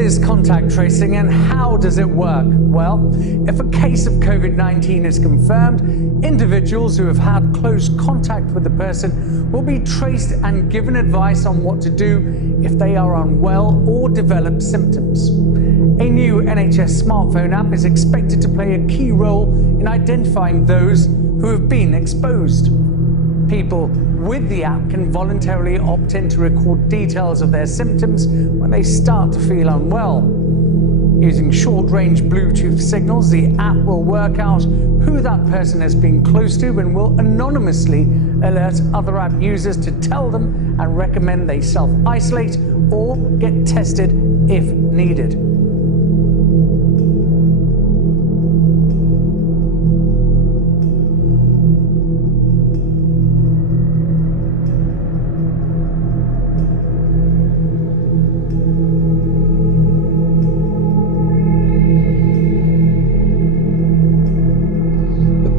is contact tracing and how does it work? Well, if a case of COVID-19 is confirmed, individuals who have had close contact with the person will be traced and given advice on what to do if they are unwell or develop symptoms. A new NHS smartphone app is expected to play a key role in identifying those who have been exposed. People with the app can voluntarily opt in to record details of their symptoms when they start to feel unwell. Using short-range Bluetooth signals, the app will work out who that person has been close to and will anonymously alert other app users to tell them and recommend they self-isolate or get tested if needed.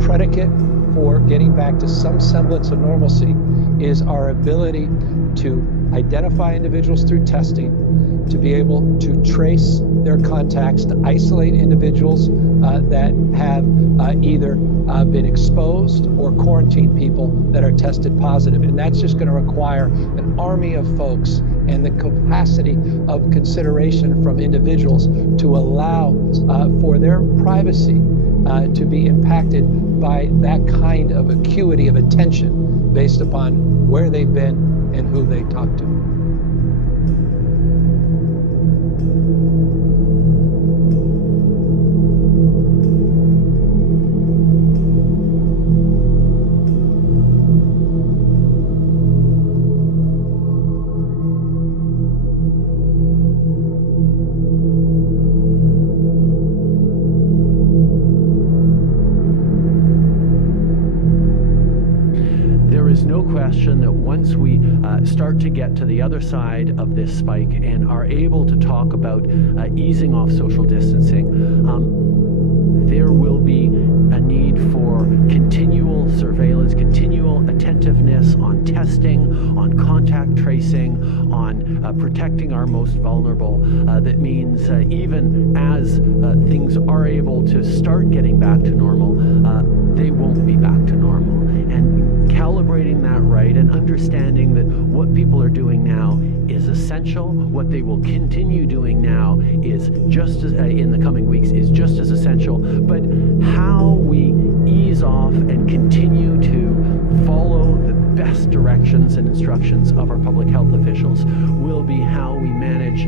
Predicate for getting back to some semblance of normalcy is our ability to identify individuals through testing, to be able to trace their contacts, to isolate individuals that have either been exposed or quarantine people that are tested positive. And that's just going to require an army of folks and the capacity of consideration from individuals to allow for their privacy to be impacted by that kind of acuity of attention based upon where they've been and who they talk to. There's no question that once we start to get to the other side of this spike and are able to talk about easing off social distancing, there will be a need for continual surveillance, continual attentiveness on testing, on contact tracing, on protecting our most vulnerable. That means even as things are able to start getting back to normal, they won't be back to normal. And calibrating that right and understanding that what people are doing now is essential, what they will continue doing now is just as, in the coming weeks, is just as essential, but how we ease off and continue to follow the best directions and instructions of our public health officials will be how we manage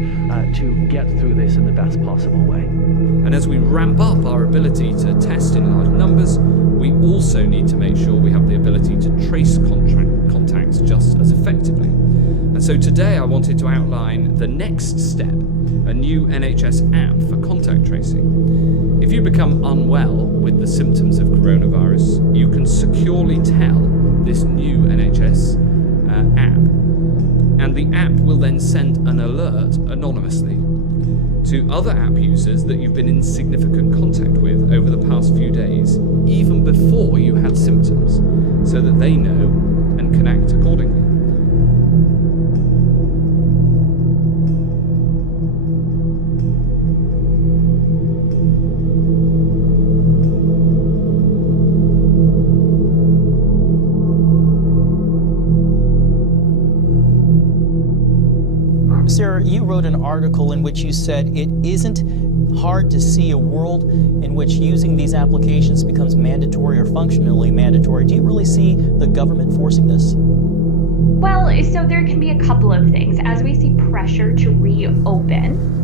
to get through this in the best possible way. And as we ramp up our ability to test in large numbers, we also need to make sure we have the ability to trace contacts just as effectively. And so today I wanted to outline the next step, a new NHS app for contact tracing. If you become unwell with the symptoms of coronavirus, you can securely tell this new NHS app, and the app will then send an alert anonymously to other app users that you've been in significant contact with over the past few days, even before you had symptoms, so that they know and can act accordingly. Sarah, you wrote an article in which you said it isn't hard to see a world in which using these applications becomes mandatory or functionally mandatory. Do you really see the government forcing this? Well, so there can be a couple of things. As we see pressure to reopen,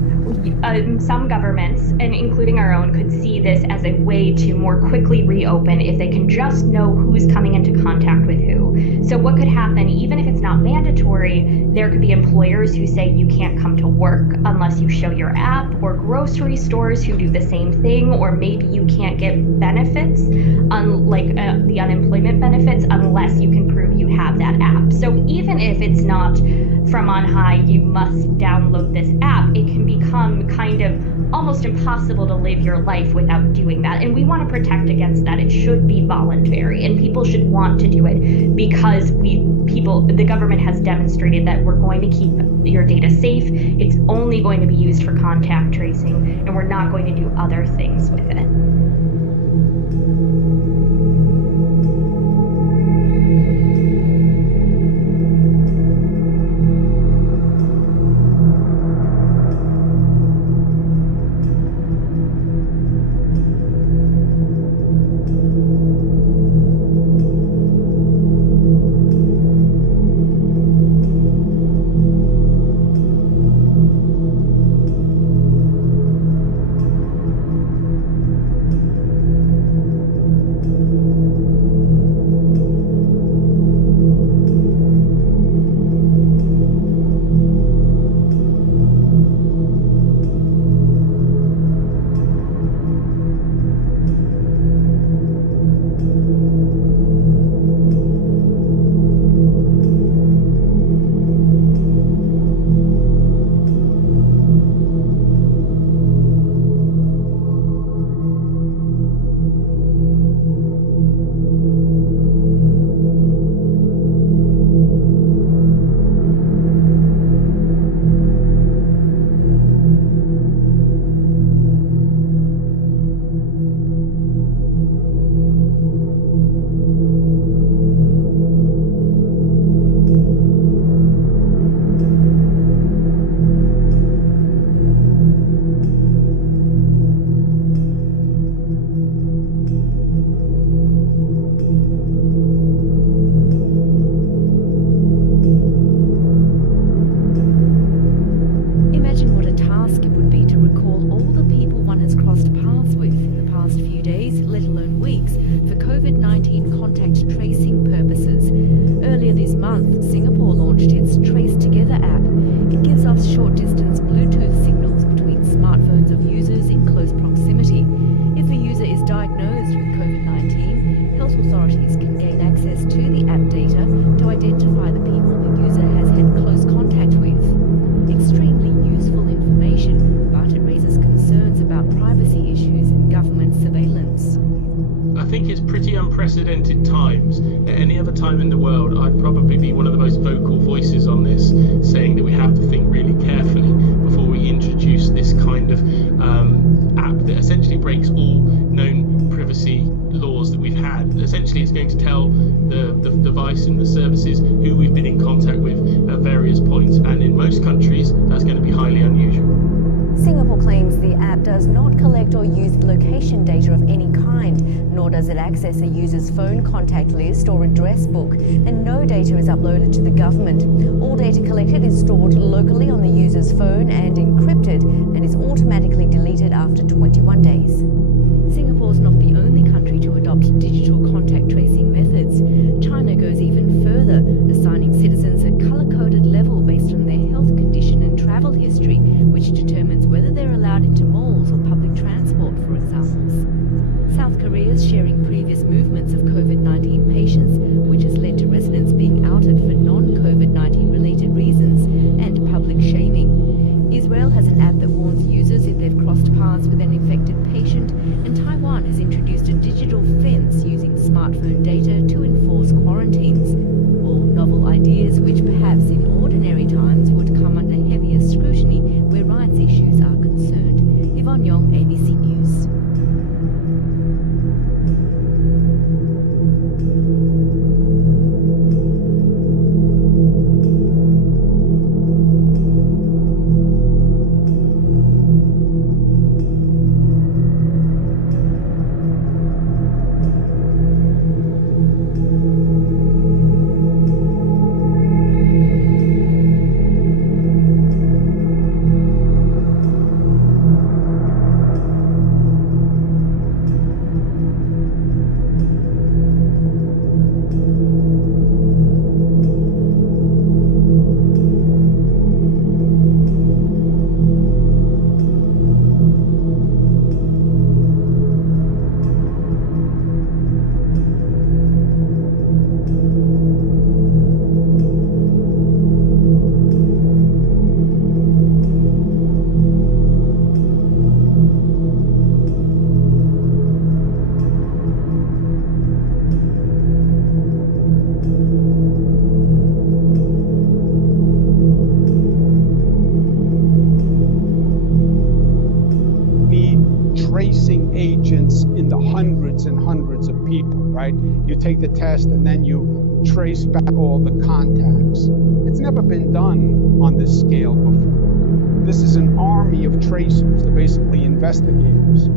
some governments, and including our own, could see this as a way to more quickly reopen if they can just know who's coming into contact with who. So what could happen, even if it's not mandatory, there could be employers who say you can't come to work unless you show your app, or grocery stores who do the same thing, or maybe you can't get benefits, like the unemployment benefits, unless you can prove you have that app. So even if it's not from on high, you must download this app, it can become kind of almost impossible to live your life without doing that. And we want to protect against that. It should be voluntary, and people should want to do it because the government has demonstrated that we're going to keep your data safe. It's only going to be used for contact tracing, and we're not going to do other things with it. Unprecedented times. At any other time in the world, I'd probably be one of the most vocal voices on this, saying that we have to think really carefully before we introduce this kind of app that essentially breaks all known privacy laws that we've had. Essentially, it's going to tell the device and the services who we've been in contact with at various points, and in most countries, that's going to be highly unusual. Singapore claims the app does not collect or use location data of any kind, nor does it access a user's phone contact list or address book, and no data is uploaded to the government. All data collected is stored locally on the user's phone and encrypted, and is automatically deleted after 21 days. Singapore is not the only country to adopt digital contact tracing methods. China goes even further, assigning citizens a color-coded level based on their health condition and travel history, which determines whether they're allowed into malls or public transport, for examples. South Korea is sharing previous movements of COVID-19 patients, which has led to residents being outed for non-COVID-19 related reasons and public shaming. Israel has an app that warns users if they've crossed paths with an infected patient, and Taiwan has introduced a digital fence using smartphone data to enforce quarantines. All novel ideas which perhaps in ordinary times would come under heavier scrutiny where rights issues are concerned. Yvonne Yong, ABC News. right? You take the test and then you trace back all the contacts. It's never been done on this scale before. This is an army of tracers. They're basically investigators.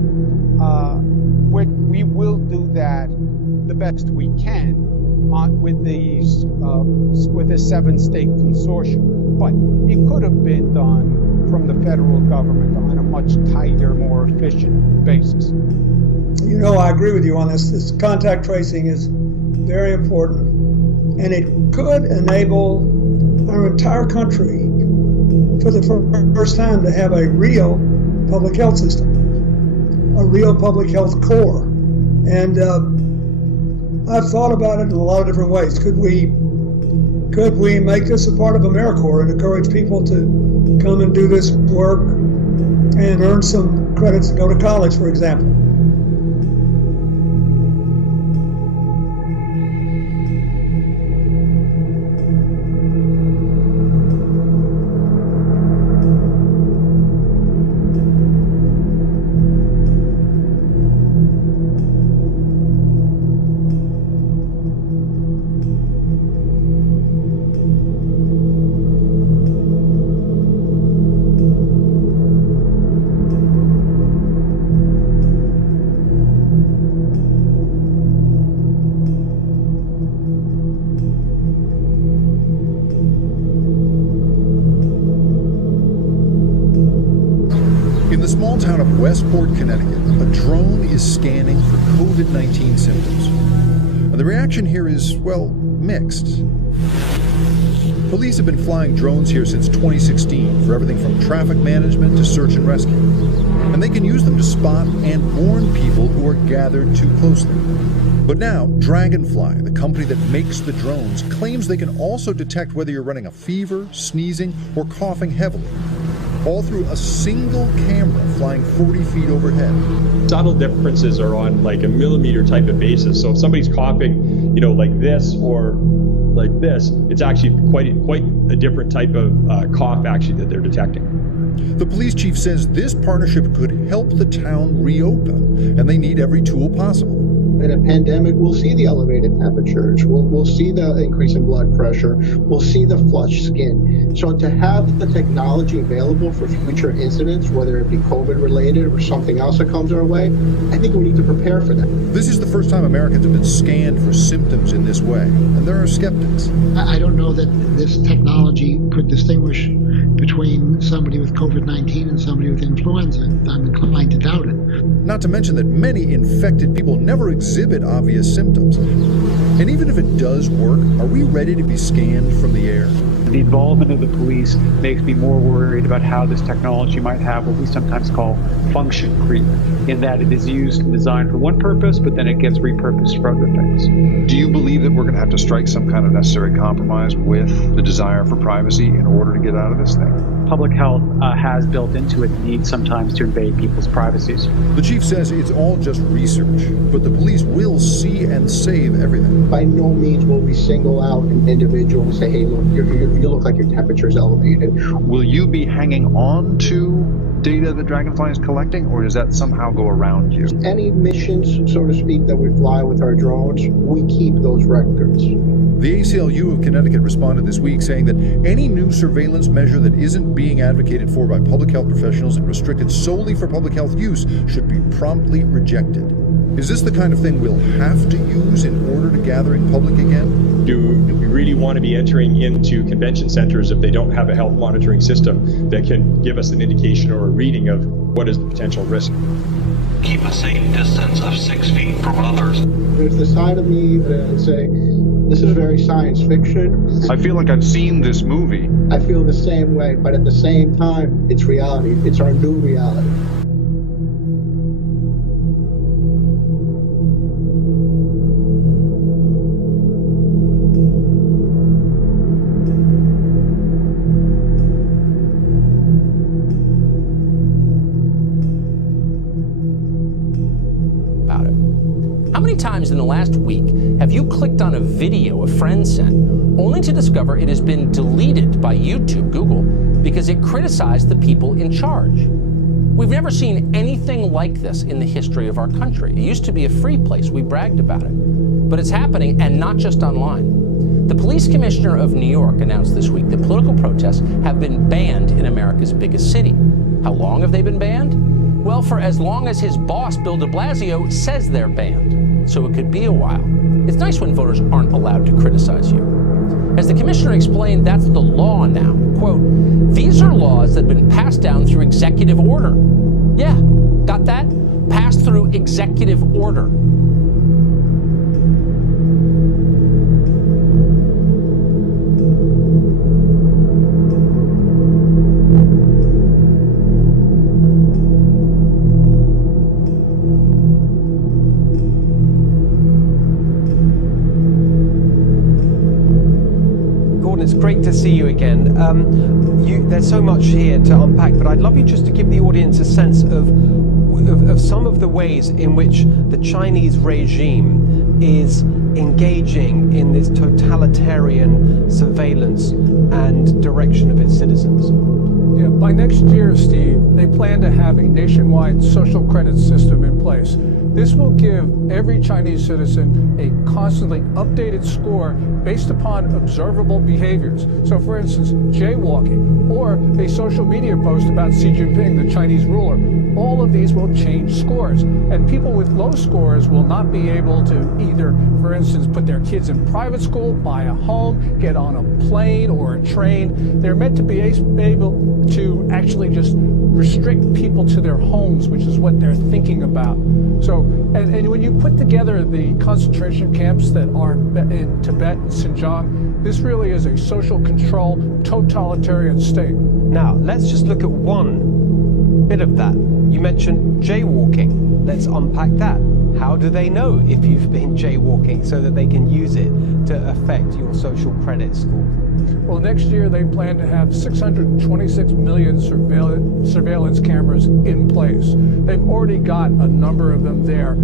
We will do that the best we can with this 7-state consortium. But it could have been done from the federal government on a much tighter, more efficient basis. You know, I agree with you on this. This contact tracing is very important, and it could enable our entire country for the first time to have a real public health system, a real public health corps. And I've thought about it in a lot of different ways. Could we make this a part of AmeriCorps and encourage people to come and do this work and earn some credits to go to college, for example? In the small town of Westport, Connecticut, a drone is scanning for COVID-19 symptoms. And the reaction here is, well, mixed. Police have been flying drones here since 2016 for everything from traffic management to search and rescue. And they can use them to spot and warn people who are gathered too closely. But now, Dragonfly, the company that makes the drones, claims they can also detect whether you're running a fever, sneezing, or coughing heavily, all through a single camera flying 40 feet overhead. Subtle differences are on like a millimeter type of basis. So if somebody's coughing, like this or like this, it's actually quite a different type of cough actually that they're detecting. The police chief says this partnership could help the town reopen, and they need every tool possible. In a pandemic, we'll see the elevated temperatures, we'll see the increase in blood pressure, we'll see the flushed skin. So to have the technology available for future incidents, whether it be COVID related or something else that comes our way, I think we need to prepare for that. This is the first time Americans have been scanned for symptoms in this way, and there are skeptics. I don't know that this technology could distinguish between somebody with COVID-19 and somebody with influenza. I'm inclined to doubt it. Not to mention that many infected people never exhibit obvious symptoms. And even if it does work, are we ready to be scanned from the air? The involvement of the police makes me more worried about how this technology might have what we sometimes call function creep, in that it is used and designed for one purpose, but then it gets repurposed for other things. Do you believe that we're going to have to strike some kind of necessary compromise with the desire for privacy in order to get out of this thing? Public health has built into it the need sometimes to invade people's privacies. The chief says it's all just research, but the police will see and save everything. By no means will we single out an individual and say, hey, look, you look like your temperature is elevated. Will you be hanging on to data that Dragonfly is collecting, or does that somehow go around you? Any missions, so to speak, that we fly with our drones, we keep those records. The ACLU of Connecticut responded this week saying that any new surveillance measure that isn't being advocated for by public health professionals and restricted solely for public health use should be promptly rejected. Is this the kind of thing we'll have to use in order to gather in public again? Do we really want to be entering into convention centers if they don't have a health monitoring system that can give us an indication or a reading of what is the potential risk? Keep a safe distance of 6 feet from others. There's the side of me that say, this is very science fiction. I feel like I've seen this movie. I feel the same way, but at the same time, it's reality. It's our new reality. How many times in the last week have you clicked on a video a friend sent, only to discover it has been deleted by YouTube, Google, because it criticized the people in charge? We've never seen anything like this in the history of our country. It used to be a free place. We bragged about it. But it's happening, and not just online. The police commissioner of New York announced this week that political protests have been banned in America's biggest city. How long have they been banned? Well, for as long as his boss, Bill de Blasio, says they're banned. So it could be a while. It's nice when voters aren't allowed to criticize you. As the commissioner explained, that's the law now. Quote, "These are laws that have been passed down through executive order." Yeah, got that? Passed through executive order. It's great to see you again. There's so much here to unpack, but I'd love you just to give the audience a sense of some of the ways in which the Chinese regime is engaging in this totalitarian surveillance and direction of its citizens. Yeah, by next year, Steve, they plan to have a nationwide social credit system in place. This will give every Chinese citizen a constantly updated score based upon observable behaviors. So, for instance, jaywalking or a social media post about Xi Jinping, the Chinese ruler. All of these will change scores. And people with low scores will not be able to either, for instance, put their kids in private school, buy a home, get on a plane or a train. They're meant to be able to actually just restrict people to their homes, which is what they're thinking about. So, and when you put together the concentration camps that are in Tibet and Xinjiang, this really is a social control, totalitarian state. Now, let's just look at one bit of that. You mentioned jaywalking. Let's unpack that. How do they know if you've been jaywalking so that they can use it to affect your social credit score? Well, next year they plan to have 626 million surveillance cameras in place. They've already got a number of them there.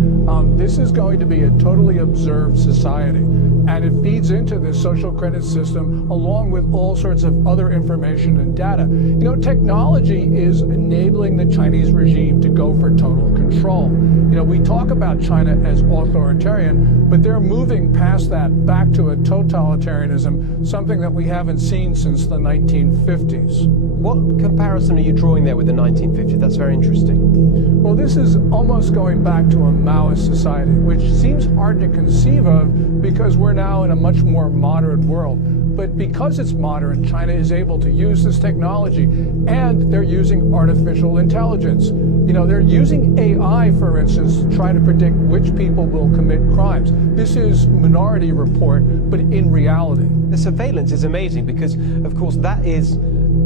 This is going to be a totally observed society, and it feeds into this social credit system along with all sorts of other information and data. You know, technology is enabling the Chinese regime to go for total control. You know, we talk about China as authoritarian, but they're moving past that back to a totalitarianism, something that we haven't seen since the 1950s. What comparison are you drawing there with the 1950s? That's very interesting. Well, this is almost going back to a Maoist society, which seems hard to conceive of because we're now in a much more modern world. But because it's modern, China is able to use this technology, and they're using artificial intelligence. You know, they're using AI, for instance, to try to predict which people will commit crimes. This is Minority Report, but in reality. The surveillance is amazing because, of course, that is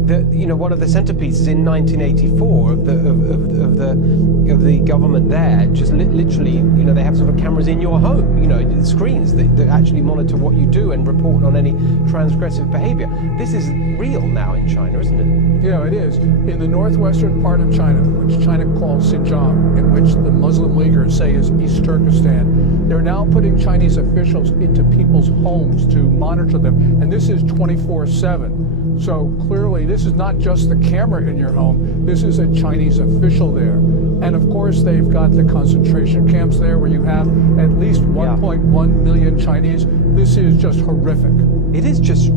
one of the centerpieces in 1984 of the government there. Just literally, they have sort of cameras in your home, screens that actually monitor what you do and report on any transgressive behavior. This is real now in China, isn't it? Yeah, it is. In the northwestern part of China, which China calls Xinjiang, and which the Muslim Leaguers say is East Turkestan, they're now putting Chinese officials into people's homes to monitor them, and this is 24/7. So clearly, this is not just the camera in your home. This is a Chinese official there. And of course, they've got the concentration camps there where you have at least 1.1 million Chinese. This is just horrific. It is just,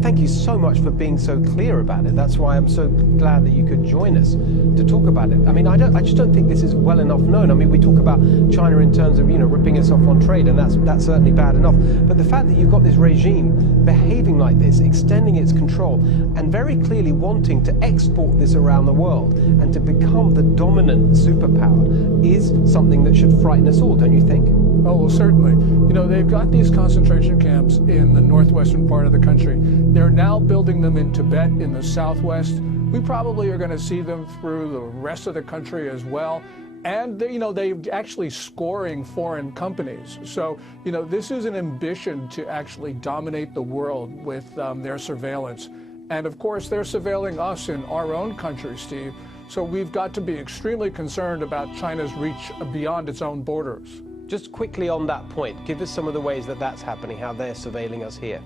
thank you so much for being so clear about it. That's why I'm so glad that you could join us to talk about it. I just don't think this is well enough known. We talk about China in terms of, ripping us off on trade, and that's certainly bad enough. But the fact that you've got this regime behaving like this, extending its control, and very clearly wanting to export this around the world and to become the dominant superpower is something that should frighten us all, don't you think? Oh, well, certainly. They've got these concentration camps in the northwestern part of the country. They're now building them in Tibet in the southwest. We probably are going to see them through the rest of the country as well. And, they're actually scoring foreign companies. So, this is an ambition to actually dominate the world with their surveillance. And, of course, they're surveilling us in our own country, Steve. So we've got to be extremely concerned about China's reach beyond its own borders. Just quickly on that point, give us some of the ways that that's happening, how they're surveilling us here.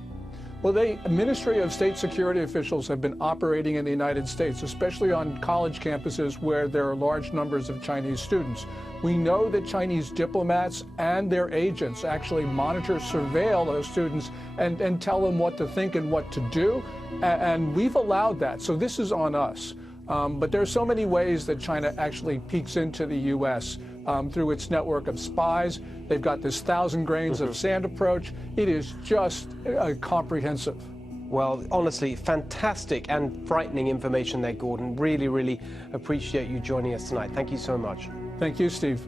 Well, Ministry of State security officials have been operating in the United States, especially on college campuses where there are large numbers of Chinese students. We know that Chinese diplomats and their agents actually monitor, surveil those students and tell them what to think and what to do. And we've allowed that. So this is on us. But there are so many ways that China actually peeks into the U.S. Through its network of spies. They've got this 1,000 grains of sand approach. It is just comprehensive. Well, honestly, fantastic and frightening information there, Gordon. Really, really appreciate you joining us tonight. Thank you so much. Thank you, Steve.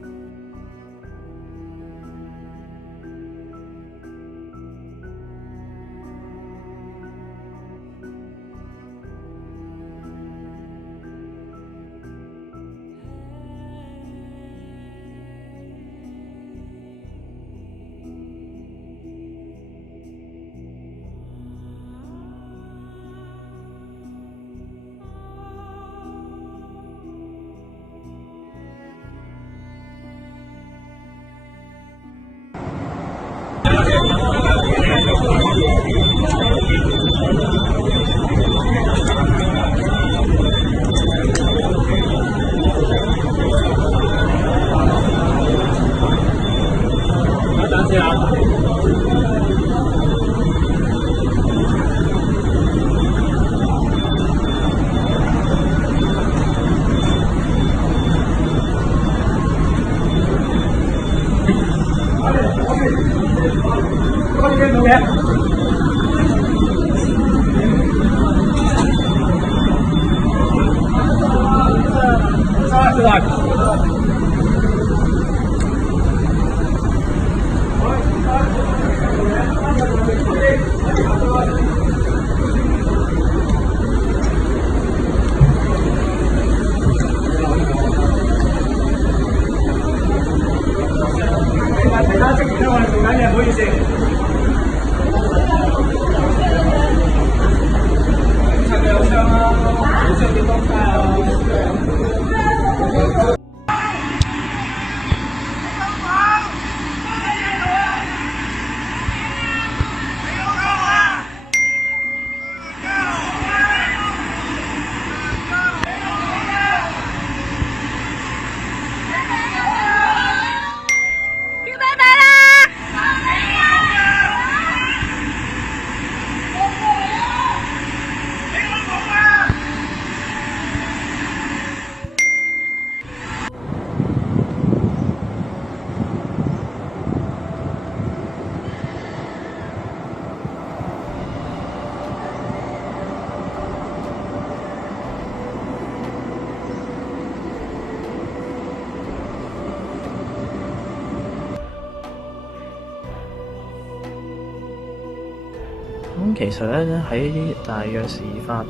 其實咧喺大約事發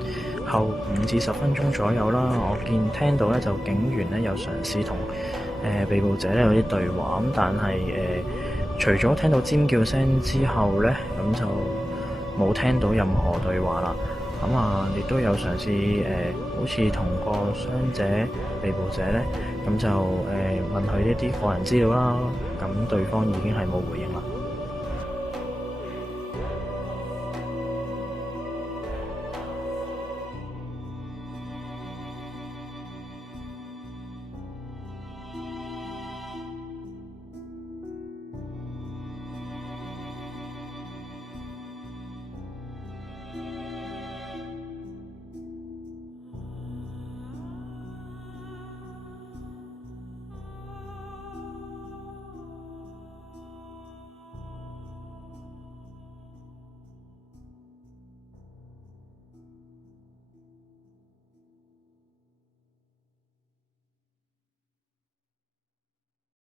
後5至10分鐘左右啦，我聽到咧就警員咧有嘗試同被捕者咧有啲對話，咁但係除咗聽到尖叫聲之後咧，咁就冇聽到任何對話啦。亦都有嘗試好似同個傷者被捕者咧，咁就問佢一啲個人資料啦，咁對方已經係冇回應。